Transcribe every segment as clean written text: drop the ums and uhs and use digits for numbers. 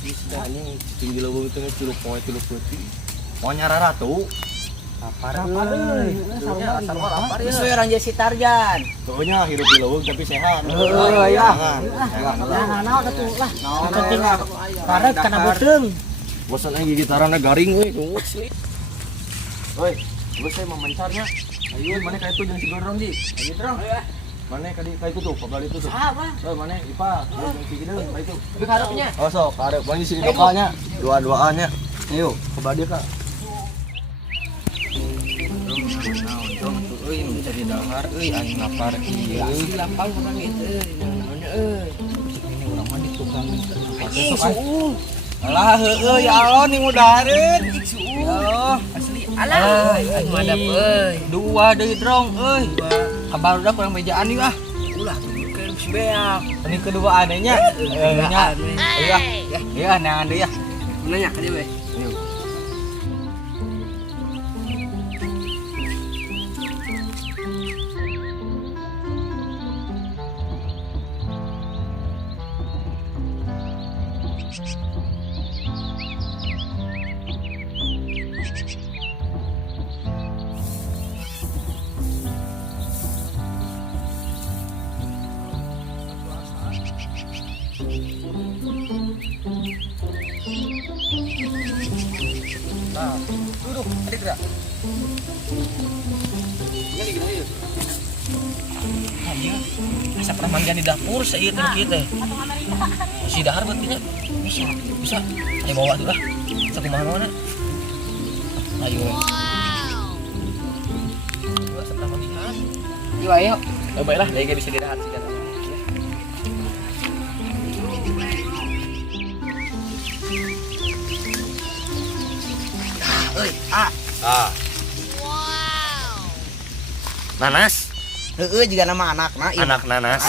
Bisa ini tinggi leuweung teh ciluk poe ciluk peuting. Mau nyarara tuh. Lapar euy. Asal lapar ya. Sesuai orang jadi si Tarjan. Tuhnya hirup di leuweung tapi sehat. Oh iya. Jangan naon atuh lah. Naon Penting karek kana beuteung. Bosan aja gitarana garing euy, nunggu sih. Woi, gue saya mau mencarnya. Ayo, mana kayak itu jangan si gorong di. Ayo terang. Mana kayak itu tuh, pabal itu tuh. Apa? Mana Ipa, yang si gede kayak itu. Tapi karepnya. Oh sok, karep banyak sini lokalnya. Dua-duaannya. Ayo, coba dia kak. Euy, bisa di dahar euy, anu lapar ieu. Asli lampang urang itu. Naonnya Ini urang mah di tukang. Alah heueuh ya Allah ning udahareun. Ya Allah, asli. Alah, aing madap euy. Dua deui drong euy. Kabar udah kurang mejaan nih ah. Ulah keur si beak. Ini kedua adanya. Nya. Iya. Iya, neangan deui ya. Nanya ka dia we. Ayo. Nah, duduk, adik gerak. Gini gini ayo. Asa pernah manggan di dapur seueur teh kieu. Si dahar beutinya. Bisa. Ayo bawa tuh lah. Satu mana? Ayo. Wow. Asa pernah manggan. Yuk ayo. Coba lah, jadi bisa dirahat sih kan. Ah. Nanas. Heueuh juga nama anakna. Anak nanas.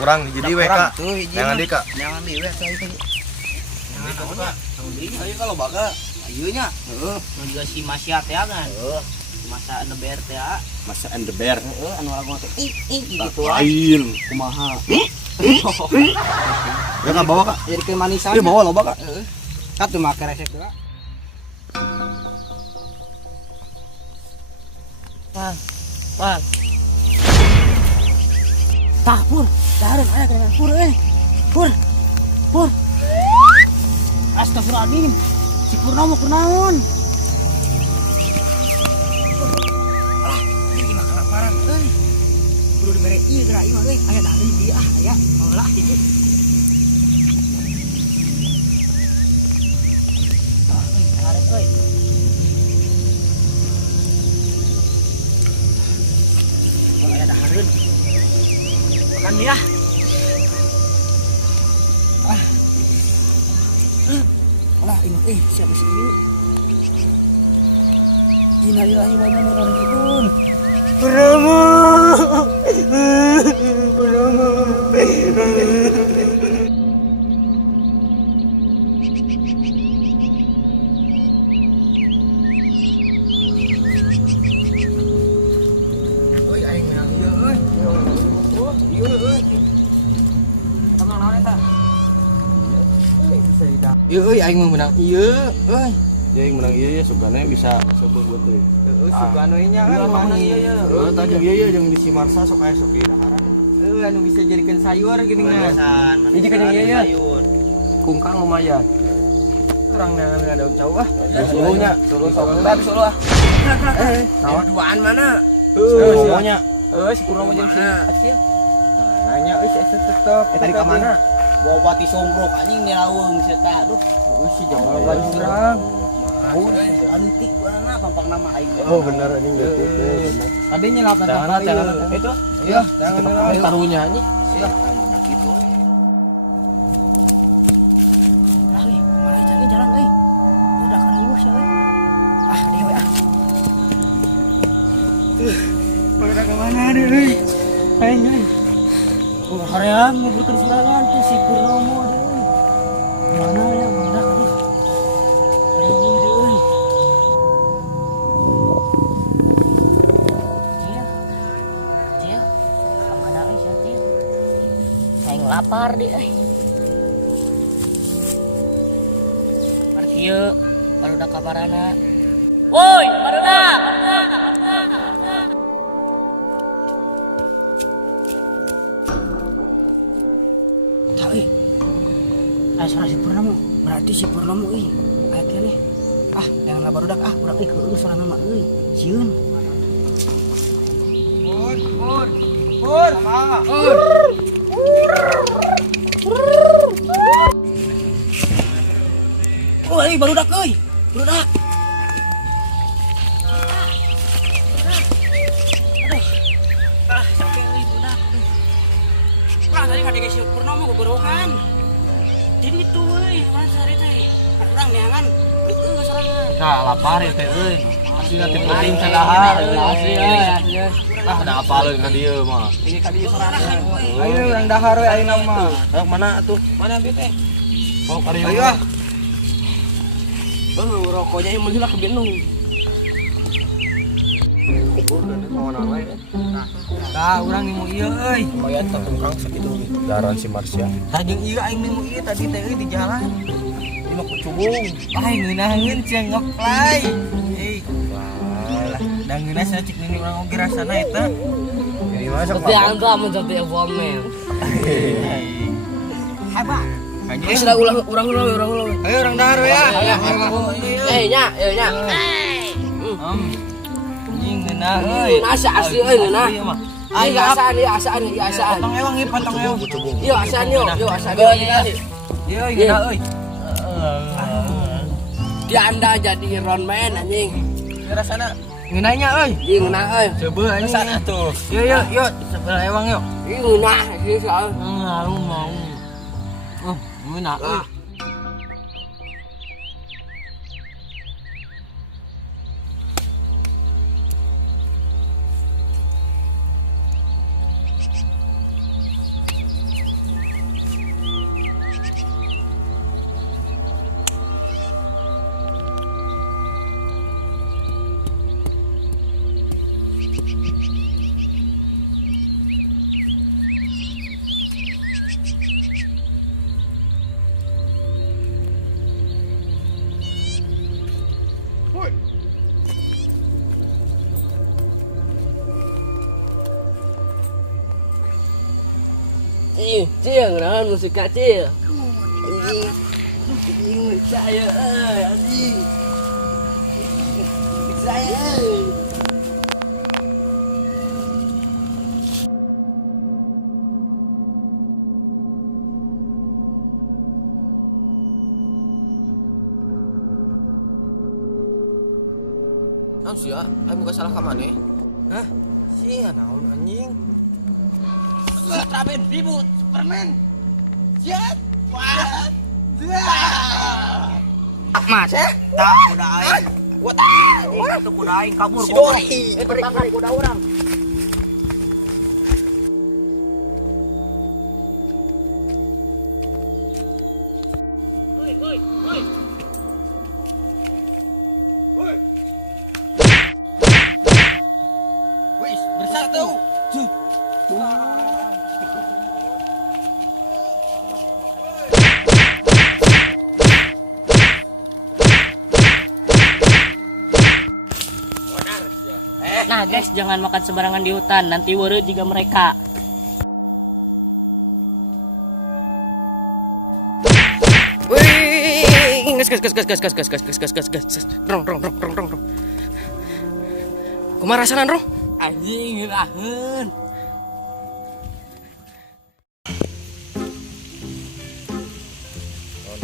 Kurang jadi we kak. Jangan di kak. Jangan di we saya tadi. Ayo kalau baga. Ayo nya. Heeh. Juga si Masyat ya kan. Heeh. Masa neber teh ya. Masa and the bear. Heeh, anu lagu teh gitu. Lain. Kumaha. Ya kak bawa kak. Jadi kemanisan. Iya bawa loba kak. Heeh. Kan tuh make resep heula. Bang. Tah pur, dahareun aya kana pur Pur. Pur. Astagfirullahaladzim. Si Purnomo kunaon? Alah, ini mah kelaparan euy. Kudu dibere ieu geura ieu mah euy. Aya dari ieu aya. Maulah gitu. Dahareun euy. Aya dahareun. Makan ya. Alah ini siapa sih ini? Innalillahi wa inna ilaihi raji'un. Purnomo. Euy aing menang ieu euy. Ieu euy. Tenang naon eta? Ieu euy aing mah menang ieu euy. Dia yang menang iya ya sugana bisa sebuah buat teh. Heeh, sugano nya kan Iya, mana ieu ya. Heeh, tah jeung ieu ya jeung di si Marsa sok aya sok di daharan. Anu bisa jadikan sayur gini kan. Ini kan ieu ya. Kungkang lumayan. Orang nang daun jauh ah. Sulunya, sulu sok. Tapi solo ah. Naon Duaan mana? semuanya. Si Purnomo jeung si Acil. Nanya euy si tetep. Tadi ka mana? Bawa bati songrok anjing di laweng sia tah. Aduh, Si Jamal Banjurang. alitik mana pampang nama aing. Oh benar ini berarti. Benar. Tadi nyelap Jangan, jangan. Itu. Iya, jangan taruhnya nih. Sia mana gitu. Lah euy, mari cari jalan euy. Udah kana eueuh sia euy. Ah, dia we ah. Pada ke mana deh euy? Aing euy. Korea Orang mau berkesurangan tuh si Purnomo deh. Mana ya mana kali? Aduh deh. Cil, kemana sih Cil? Saya lapar deh. Parkieu, barudak kabarana. Woi, barudak. Suara si Purnomo, berarti si Purnomo akhirnya nih. Jangan baru dak urang keurus soalna mah sieun. Pur, mama. Woi, barudak euy. Barudak. Sampai euy barudak. Tadi ka si Purnomo gogorohan. Jadi itu euy, mana sare teh? Urang neangan sorangan. Nah, lapar ya teh euy. Asli teh penting sadahar. Asli euy. Ada apa leuy ka dieu mah? Ini ka dieu sorangan. Ayo urang dahar we ayeuna mah. Mana atuh? Mana bieu teh? Oh, ka dieu. Ayo. Rokoknya yang melihat ke Bandung. Tah urang mau ieu euy. Lumayan tengkang sakitu daran si Marsya. Tajeng ieu aing mau ieu tadi teh euy di jalan. Ini ku cubung. Ngeunaheun cenah ngeplay. Walah, da ngeuna saya cik nini urang oge rasana eta. Ini mah sok. Tapi anda menjadi woman. Haba. Sudah ulang. Ayo urang dahar we ya. Nya. Anjing ngeuna euy. Asa asli euy ngeuna. Ayo asaan. Potong ewang ieu potong ewang. Yo asaan yo. Ieu ngeuna euy. Dia anda jadi Iron Man anjing. Rasana ngeunanya euy. Ieu ngeuna euy. Coba anjing. Sana tuh. Yuk, sebelah ewang yuk. Ieu ngeuna ieu soal. Mau. Ngeuna euy. Cil, nah musik kecil. Anjing, saya anjing. Saya. Naon sih ya? Aing buka salah ka maneh. Hah? Sia naon anjing? Ramen ribut, Superman. Jet. What? Mas, tah kuda aing. Itu kuda aing kabur. Si Dori. Tetangga kuda orang. Wis, bersatu. Nah guys, jangan makan sembarangan di hutan, nanti were juga mereka. Wih, gas. Rong. Kumaha rasana, Rong? Anjing, ngelaheun.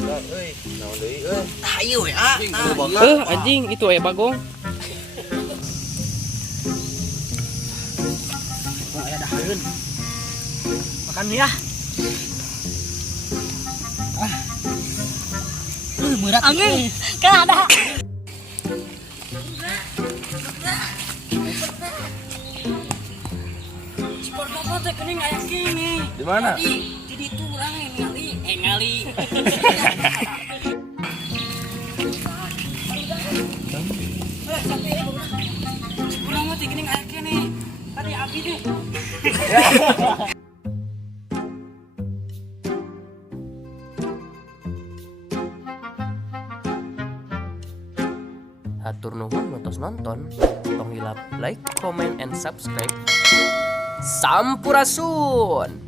Naon deui euy? Ayo ya. Anjing itu aya bagong. Aya dahareun. Makan ya. Berat. Angin. Kan ada. Bapak teh kene aya kene. Di mana? Jadi itu urang ngali. Urang mah teh kene aya kene. Tadi abdi deh. Hatur nuhun nonton nonton, tong hilap like, comment, and subscribe. Sampurasun.